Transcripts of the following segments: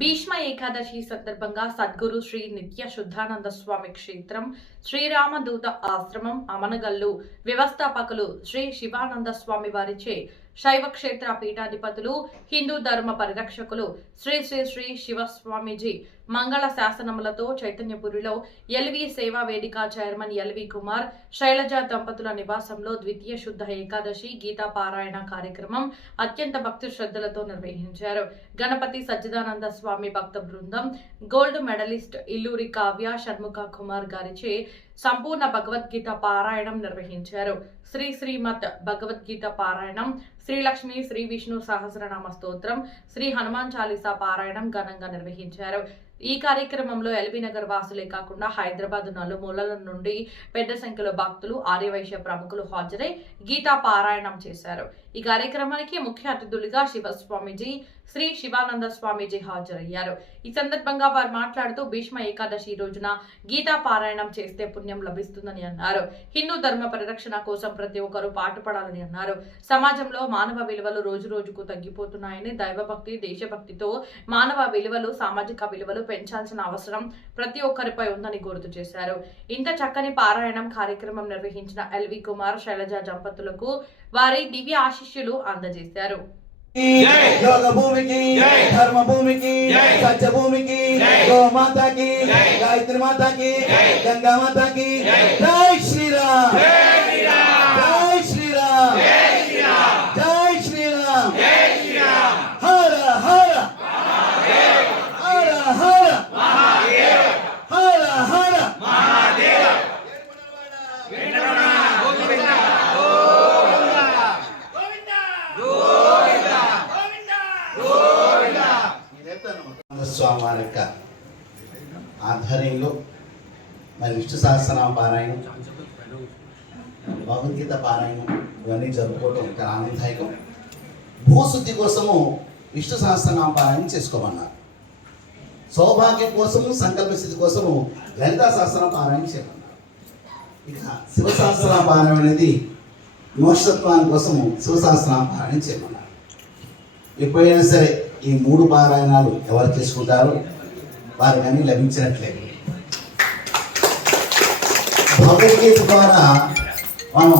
భీష్మ ఏకాదశి సందర్భంగా సద్గురు శ్రీ నిత్య శుద్ధానంద స్వామి క్షేత్రం శ్రీరామదూత ఆశ్రమం అమనగల్లు వ్యవస్థాపకులు శ్రీ శివానంద స్వామి వారిచే శైవ క్షేత్ర పీఠాధిపతులు హిందూ ధర్మ పరిరక్షకులు శ్రీ శ్రీ శ్రీ శివస్వామిజీ మంగళ శాసనములతో చైతన్యపురిలో ఎల్వి సేవా వేదిక చైర్మన్ ఎల్వి కుమార్ శైలజ దంపతుల నివాసంలో ద్వితీయ శుద్ధ ఏకాదశి గీతా పారాయణ కార్యక్రమం అత్యంత భక్తి శ్రద్ధలతో నిర్వహించారు. గణపతి సచ్చిదానంద స్వామి భక్త బృందం గోల్డ్ మెడలిస్ట్ ఇల్లూరి కావ్య షణ్ముఖ కుమార్ గారిచే సంపూర్ణ భగవద్గీత పారాయణం నిర్వహించారు. శ్రీ శ్రీమద్ భగవద్గీత పారాయణం, శ్రీలక్ష్మి శ్రీ విష్ణు సహస్రనామ స్తోత్రం, శ్రీ హనుమాన్ చాలీసా పారాయణం ఘనంగా నిర్వహించారు. ఈ కార్యక్రమంలో ఎల్బీ నగర్ వాసులే కాకుండా హైదరాబాద్ నలుమూలల నుండి పెద్ద సంఖ్యలో భక్తులు ఆర్యవైశ్య ప్రముఖులు హాజరై గీతా పారాయణం చేశారు. ఈ కార్యక్రమానికి ముఖ్య అతిథులుగా శివస్వామిజీ శ్రీ శివానంద స్వామిజీ హాజరయ్యారు. ఈ సందర్భంగా వారు మాట్లాడుతూ భీష్మ ఏకాదశి రోజున గీతా పారాయణం చేస్తే పుణ్యం లభిస్తుందని అన్నారు. హిందూ ధర్మ పరిరక్షణ కోసం ప్రతి ఒక్కరూ పాటుపడాలని అన్నారు. సమాజంలో మానవ విలువలు రోజు రోజుకు తగ్గిపోతున్నాయని, దైవభక్తి దేశభక్తితో మానవ విలువలు సామాజిక విలువలు పెంచాల్సిన అవసరం ప్రతి ఒక్కరిపై ఉందని గుర్తు చేశారు. ఇంత చక్కని పారాయణం కార్యక్రమం నిర్వహించిన ఎల్వి కుమార్ శైలజ దంపతులకు వారి దివ్య ఆశీస్సులు అందజేశారు. योग भूमि की धर्म भूमि की सत्य भूमि की गौ माता की गायत्री माता की गंगा माता की जय श्री राम, जय श्री राम, जय श्री राम, हर हर हर हर हर हर महादेव. స్వామి వారి యొక్క ఆధ్వర్యంలో మరి విష్ణు సహస్రనామ పారాయణం, భగవద్గీత పారాయణం ఇవన్నీ జరుపుకోవడం ఒక ఆనందదాయకం. భూశుద్ధి కోసము విష్ణు సహస్రనామ పారాయణం చేసుకోమన్నారు. సౌభాగ్యం కోసము సంకల్ప స్థితి కోసము లలితా సహస్రనామ పారాయణం చేయమన్నారు. ఇక శివ సహస్రనామ పారాయణం అనేది మోక్షత్వాన్ని కోసము శివ సహస్రనామ పారాయణం చేయమన్నారు. ఎప్పుడైనా సరే ఈ మూడు పారాయణాలు ఎవరు చేసుకుంటారో వారు కానీ లభించినట్లేదు. భగవద్గీత ద్వారా మనం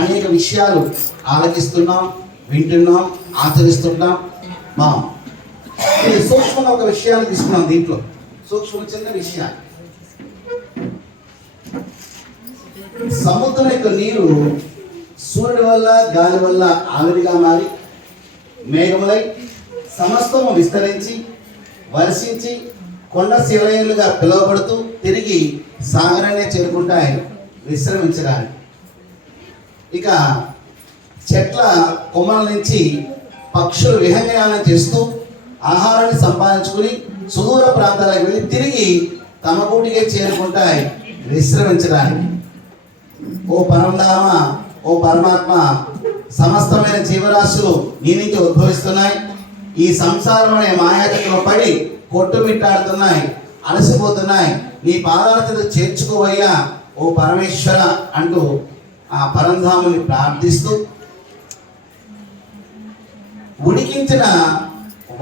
అనేక విషయాలు ఆలకిస్తున్నాం, వింటున్నాం, ఆచరిస్తున్నాం. మనం సూక్ష్మంగా ఒక విషయాన్ని తీసుకున్నాం. దీంట్లో సూక్ష్మ చిన్న విషయాన్ని, సముద్రం యొక్క నీరు సూర్యుడి వల్ల గాలి వల్ల ఆవిరిగా మారి మేఘములై సమస్తము విస్తరించి వర్షించి కొండ శివలయులుగా పిలువబడుతూ తిరిగి సాగరాన్ని చేరుకుంటాయి విశ్రమించడానికి. ఇక చెట్ల కొమ్మల నుంచి పక్షులు విహంగయానం చేస్తూ ఆహారాన్ని సంపాదించుకుని సుదూర ప్రాంతాలకు వెళ్ళి తిరిగి తమ గూటికే చేరుకుంటాయి విశ్రమించడానికి. ఓ పరమధామ, ఓ పరమాత్మ, సమస్తమైన జీవరాశులు నీ నుంచి ఉద్భవిస్తున్నాయి. ఈ సంసారం అనే మాయాజకంలో పడి కొట్టుమిట్టాడుతున్నాయి, అలసిపోతున్నాయి. నీ పాదాలతో చేర్చుకోవయ్యా ఓ పరమేశ్వర అంటూ ఆ పరంధాముని ప్రార్థిస్తూ ఉడికించిన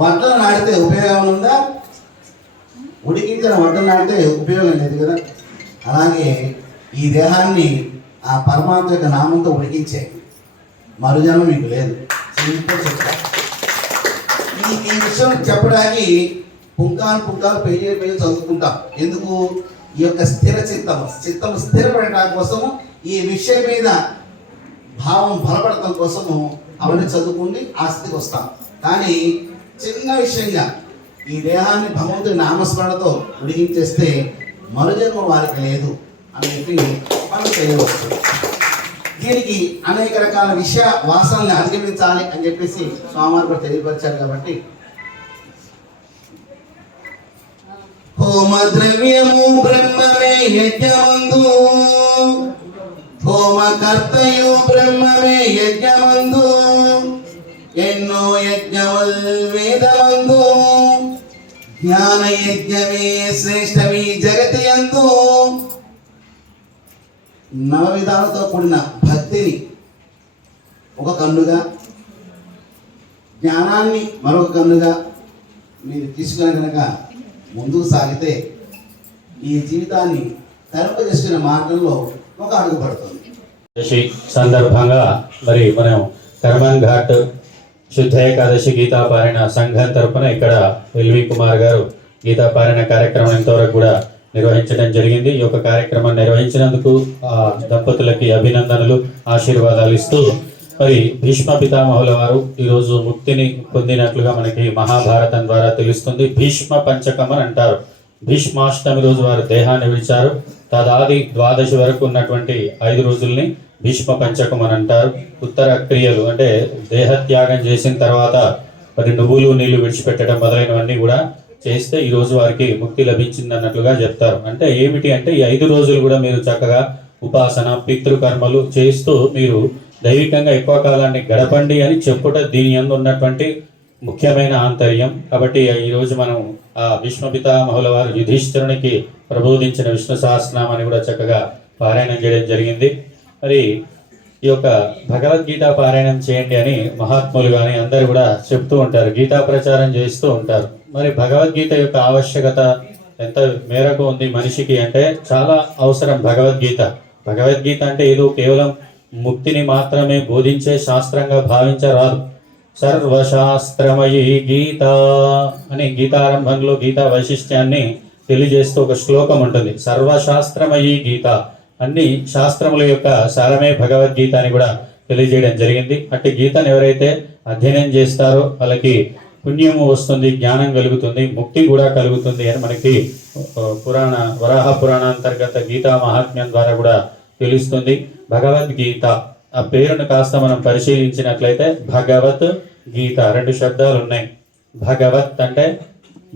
వడ్డలు నాటితే ఉపయోగం ఉందా? ఉడికించిన వడ్డలు నాటితే ఉపయోగం లేదు కదా. అలాగే ఈ దేహాన్ని ఆ పరమాత్మ యొక్క నామంతో ఉడికించే మరుజనం మీకు లేదు. ఈ విషయం చెప్పడానికి పుంకాలు పేజీ చదువుకుంటాం. ఎందుకు? ఈ యొక్క స్థిర చిత్తం స్థిరపడటం కోసము, ఈ విషయం మీద భావం బలపడటం కోసము అవన్నీ చదువుకుండి ఆ స్థితికి వస్తాం. కానీ చిన్న విషయంగా ఈ దేహాన్ని భగవంతుడి నామస్మరణతో ఉడిగించేస్తే మరుజన్మ వారికి లేదు అని చెప్పి మనం చేయవచ్చు. దీనికి అనేక రకాల విషయ వాసనల్ని అధిగమించాలి అని చెప్పేసి స్వామివారు కూడా తెలియపరిచారు. కాబట్టి హోమ ద్రవ్యము బ్రహ్మమే యజ్ఞమందు, హోమకర్తయు బ్రహ్మమే యజ్ఞమందు, ఎన్నో యజ్ఞవల్ వేదమందు, జ్ఞాన యజ్ఞమే శ్రేష్టమి జగతి యందు. నవవిధాలతో కూడిన భక్తిని ఒక కన్నుగా, జ్ఞానాన్ని మరొక కన్నుగా, మీరు తీసుకుని కనుక ముందుకు సాగితే ఈ జీవితాన్ని తలుపు చేసుకునే మార్గంలో ఒక అడుగు పడుతుంది. ఏకాదశి సందర్భంగా మరి మనం కర్మన్ ఘాట్ శుద్ధ ఏకాదశి గీతాపారాయణ సంఘం తరపున ఇక్కడ ఎల్వి కుమార్ గారు గీతాపారాయణ కార్యక్రమం ఇంతవరకు కూడా నిర్వహించడం జరిగింది. ఈ యొక్క కార్యక్రమం నిర్వహించినందుకు ఆ దంపతులకి అభినందనలు, ఆశీర్వాదాలు ఇస్తూ మరి భీష్మ పితామహుల వారు ఈరోజు ముక్తిని పొందినట్లుగా మనకి మహాభారతం ద్వారా తెలుస్తుంది. భీష్మ పంచకం అని అంటారు. భీష్మాష్టమి రోజు వారు దేహాన్ని విడిచారు. తదాది ద్వాదశి వరకు ఉన్నటువంటి 5 రోజుల్ని భీష్మ పంచకం అని అంటారు. ఉత్తర క్రియలు అంటే దేహత్యాగం చేసిన తర్వాత మరి నువ్వులు నీళ్లు విడిచిపెట్టడం మొదలైనవన్నీ కూడా చేస్తే ఈ రోజు వారికి ముక్తి లభించింది అన్నట్లుగా చెప్తారు. అంటే ఏమిటి అంటే ఈ 5 రోజులు కూడా మీరు చక్కగా ఉపాసన పితృకర్మలు చేస్తూ మీరు దైవికంగా ఎక్కువ కాలాన్ని గడపండి అని చెప్పుట దీని యందు ఉన్నటువంటి ముఖ్యమైన ఆంతర్యం. కాబట్టి ఈ రోజు మనం ఆ భీష్మ పితామహుల వారు యుధిష్ఠిరునికి ప్రబోధించిన విష్ణు సహస్రనామాన్ని కూడా చక్కగా పారాయణం చేయడం జరిగింది. మరి ఈ యొక్క భగవద్గీత పారాయణం చేయండి అని మహాత్ములు కానీ అందరు కూడా చెప్తూ ఉంటారు, గీతా ప్రచారం చేస్తూ ఉంటారు. మరి భగవద్గీత యొక్క ఆవశ్యకత ఎంత మేరకు ఉంది మనిషికి అంటే చాలా అవసరం భగవద్గీత. భగవద్గీత అంటే ఏదో కేవలం ముక్తిని మాత్రమే బోధించే శాస్త్రంగా భావించరాదు. సర్వశాస్త్రమయీ గీత అని గీతారంభంలో గీతా వైశిష్ట్యాన్ని తెలియజేస్తూ ఒక శ్లోకం ఉంటుంది. సర్వశాస్త్రమయీ గీత, అన్ని శాస్త్రముల యొక్క సారమే భగవద్గీత అని కూడా తెలియజేయడం జరిగింది. అట్టి గీతను ఎవరైతే అధ్యయనం చేస్తారో వాళ్ళకి పుణ్యము వస్తుంది, జ్ఞానం కలుగుతుంది, ముక్తి కూడా కలుగుతుంది అని మనకి వరాహ పురాణాంతర్గత గీతా మహాత్మ్యం ద్వారా కూడా తెలుస్తుంది. భగవద్గీత ఆ పేరును కాస్త మనం పరిశీలించినట్లయితే భగవత్ గీత 2 శబ్దాలు ఉన్నాయి. భగవత్ అంటే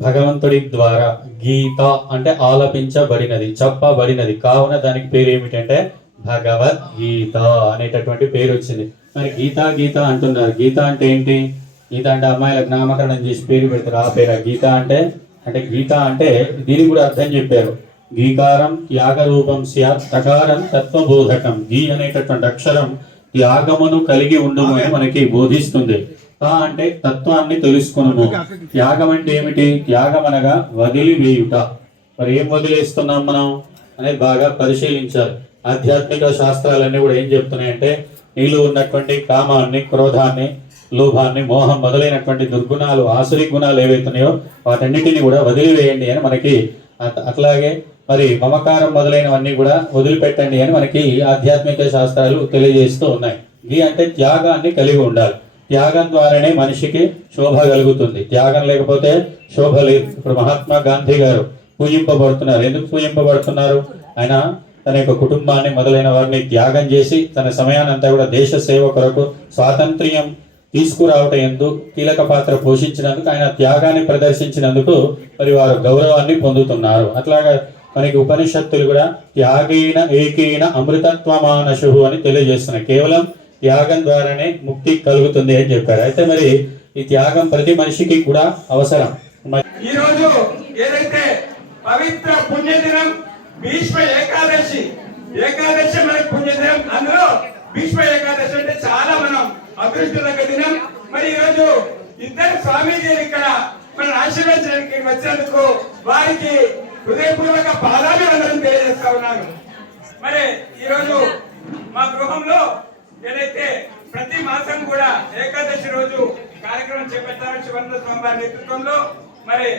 భగవంతుడి ద్వారా, గీత అంటే ఆలపించబడినది, చెప్పబడినది. కావున దానికి పేరు ఏమిటంటే భగవద్గీత అనేటటువంటి పేరు వచ్చింది. మరి గీత అంటున్నారు. గీత అంటే ఏంటి? గీత అంటే అమ్మాయిలకు నామకరణం చేసి పేరు పెడతారు, ఆ పేరు గీత అంటే. అంటే గీత అంటే దీనికి కూడా అర్థం చెప్పారు. గీకారం త్యాగ రూపం స్యాత్, తకారం తత్వబోధకం. గీ అనేటటువంటి అక్షరం త్యాగమును కలిగి ఉండును అని మనకి బోధిస్తుంది. తా అంటే తత్వాన్ని తెలుసుకును. త్యాగం అంటే ఏమిటి? త్యాగం అనగా వదిలివేయుట. మరి ఏం వదిలేస్తున్నాం మనం అనేది బాగా పరిశీలించాలి. ఆధ్యాత్మిక శాస్త్రాలన్నీ కూడా ఏం చెప్తున్నాయంటే నీలో ఉన్నటువంటి కామాన్ని, క్రోధాన్ని, లోభాన్ని, మోహం మొదలైనటువంటి దుర్గుణాలు, ఆసురి గుణాలు ఏవైతున్నాయో వాటన్నిటిని కూడా వదిలివేయండి అని మనకి, అట్లాగే మరి మమకారం మొదలైనవన్నీ కూడా వదిలిపెట్టండి అని మనకి ఆధ్యాత్మిక శాస్త్రాలు తెలియజేస్తూ ఉన్నాయి. గీ అంటే త్యాగాన్ని కలిగి ఉండాలి. త్యాగం ద్వారానే మనిషికి శోభ కలుగుతుంది. త్యాగం లేకపోతే శోభ లేదు. ఇప్పుడు మహాత్మా గాంధీ గారు పూజింపబడుతున్నారు. ఎందుకు పూజింపబడుతున్నారు? ఆయన తన యొక్క కుటుంబాన్ని మొదలైన వారిని త్యాగం చేసి తన సమయానంతా కూడా దేశ సేవ కొరకు, స్వాతంత్ర్యం తీసుకురావటం ఎందు కీలక పాత్ర పోషించినందుకు, ఆయన త్యాగాన్ని ప్రదర్శించినందుకు మరి వారు గౌరవాన్ని పొందుతున్నారు. అట్లాగా మనకి ఉపనిషత్తులు కూడా త్యాగేన ఏకేన అమృతత్వమానశు అని తెలియజేస్తున్నాయి. కేవలం త్యాగం ద్వారానే ముక్తి కలుగుతుంది అని చెప్పారు. అయితే మరి ఈ త్యాగం ప్రతి మనిషికి కూడా అవసరం. ఈ రోజు ఏదైతే పవిత్ర పుణ్యదినం భీష్మ ఏకాదశి, మనకి పుణ్యదినం. అందులో భీష్మ ఏకాదశి అంటే చాలా మనం అదృష్టదగ్గ దినం. మరి ఈ రోజు ఇద్దరు స్వామీజీలు ఇక్కడ మనం ఆశీర్వదించడానికి వచ్చినందుకు వారికి హృదయపూర్వక పాదాభివందనం తెలియజేస్తా ఉన్నాను. మరి ఈ రోజు మా గృహంలో ఏదైతే ప్రతి మాసం కూడా ఏకాదశి రోజు కార్యక్రమం చేపట్టారు శివానంద స్వామి వారి నేతృత్వంలో. మరి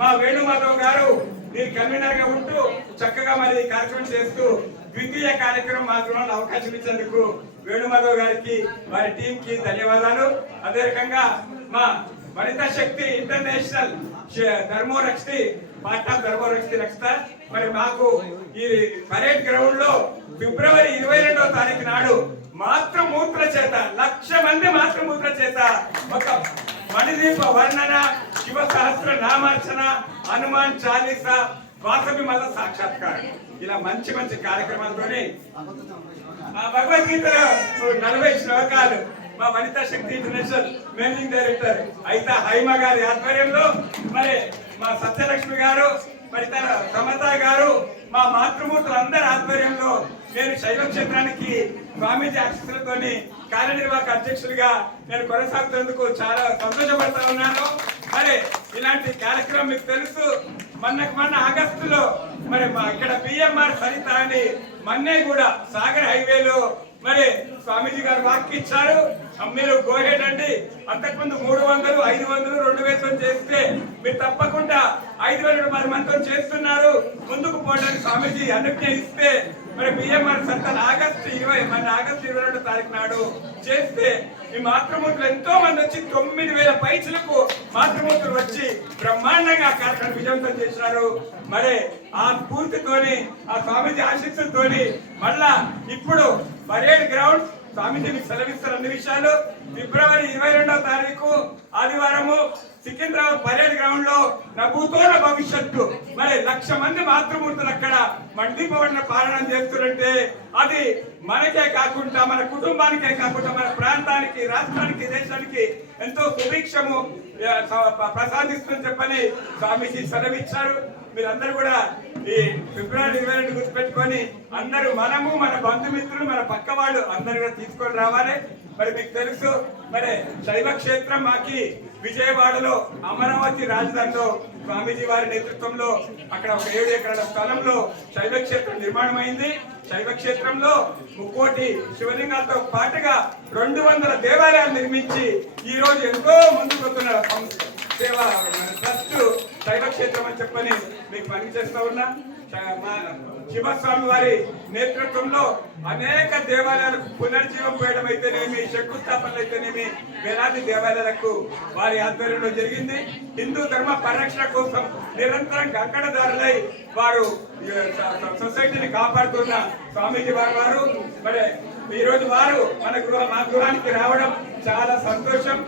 మా వేణుమాధవ్ గారు దీని కన్వీనర్ గా ఉంటూ చక్కగా మరి కార్యక్రమం చేస్తూ ద్వితీయ కార్యక్రమం మా గృహంలో అవకాశం ఇచ్చేందుకు వేణుమాధవ్ గారికి, వారి టీం కి ధన్యవాదాలు. అదే రకంగా మా వనితా శక్తి ఇంటర్నేషనల్ ధర్మోరక్షి పార్ట్ ఆఫ్ ధర్మోరక్షి రక్షిత మరి మాకు ఈ పరేడ్ గ్రౌండ్ లో ఫిబ్రవరి 22వ తారీఖు నాడు మాతృమూర్తుల చేత 1,00,000 మంది మాతృమూర్తుల చేత ఒక మణిదీప వర్ణన, శివ సహస్ర నామార్చన, హనుమాన్ చాలీసా, వాసవి మత సాక్షాత్కారం, ఇలా మంచి మంచి కార్యక్రమాలతోని భగవద్గీతలో 40 శ్లోకాలు మా వనితా శక్తి ఇంటర్నేషనల్ మేనేజింగ్ డైరెక్టర్ అయితే హైమ గారి ఆధ్వర్యంలో మరి మా సత్యలక్ష్మి గారు, మరి తన సమత గారు మా మాతృమూర్తులు అందరి ఆధ్వర్యంలో నేను శైవ క్షేత్రానికి స్వామీజీ ఆశీస్సులతోని కార్యనిర్వాహక అధ్యక్షుడిగా నేను కొనసాగుతున్నందుకు చాలా సంతోషపడతా ఉన్నాను. మరి ఇలాంటి కార్యక్రమం మీకు తెలుసు, మొన్న ఆగస్టులో మరి ఇక్కడ బిఎంఆర్ సరిత అని మన్నేగూడ సాగర్ హైవేలో మరి స్వామీజీ గారు వాక్కి ఇచ్చారు, మీరు గోహెడ్ అండి. అంతకుముందు 300, 500, 2000 చేస్తే మీరు తప్పకుండా 5,000 మందితో చేస్తున్నారు, ముందుకు పోవడానికి స్వామీజీ అనుజ్ఞ ఇస్తే మరి బిఎంఆర్ సరిత ఆగస్టు 22 తారీఖు నాడు చేస్తే ఈ మాతృమూర్తులు ఎంతో మంది వచ్చి 9,000 పైచులకు మాతృమూర్తులు వచ్చి బ్రహ్మాండంగా ఆ కార్యక్రమం విజయవంతం చేసినారు. మరి ఆ స్ఫూర్తితోని ఆ స్వామీజీ ఆశీస్సులతోని మళ్ళా ఇప్పుడు పరేడ్ గ్రౌండ్ స్వామీజీ మీకు సెలవిస్తారు అన్ని విషయాలు. ఫిబ్రవరి 22వ తారీఖు ఆదివారము సికింద్రాబాద్ పరేడ్ గ్రౌండ్ లో నభూతోన భవిష్యత్తు మరి 1,00,000 మంది మాతృమూర్తులు అక్కడ మండిపడిన పాలన చేస్తున్నట్టే అది మనకే కాకుండా మన కుటుంబానికే కాకుండా మన ప్రాంతానికి, రాష్ట్రానికి, దేశానికి ఎంతో సుభిక్షము ప్రసాదిస్తుందని చెప్పని స్వామీజీ సెలవిచ్చారు. మీరందరూ కూడా ఈ ఫిబ్రవరి 22 గుర్తుపెట్టుకొని అందరూ మనము, మన బంధుమిత్రులు, మన పక్క వాళ్ళు అందరూ కూడా తీసుకొని రావాలి. మరి మీకు తెలుసు మరి శైవ క్షేత్రం మాకి విజయవాడలో అమరావతి రాజధానిలో స్వామీజీ వారి నేతృత్వంలో అక్కడ ఒక 7 ఎకరాల స్థలంలో శైవ క్షేత్రం నిర్మాణం అయింది. శైవ క్షేత్రంలో 3 శివలింగాలతో పాటుగా 200 దేవాలయాలు నిర్మించి ఈ రోజు ఎంతో ముందుకు వస్తున్న సేవ ట్రస్ట్ శైవ క్షేత్రం అని చెప్పని మీకు పనిచేస్తా ఉన్నా. శివస్వామి వారి నేతృత్వంలో అనేక దేవాలయాలకు పునర్జీవం పోయడం అయితేనేమి, శంకుస్థాపనలు అయితేనేమి వేలాది దేవాలయాలకు వారి ఆధ్వర్యంలో జరిగింది. హిందూ ధర్మ పరిరక్షణ కోసం నిరంతరం కంకణదారులై వారు సొసైటీని కాపాడుతున్న స్వామీజీ వారు మరి ఈ రోజు వారు మా గృహానికి రావడం చాలా సంతోషం.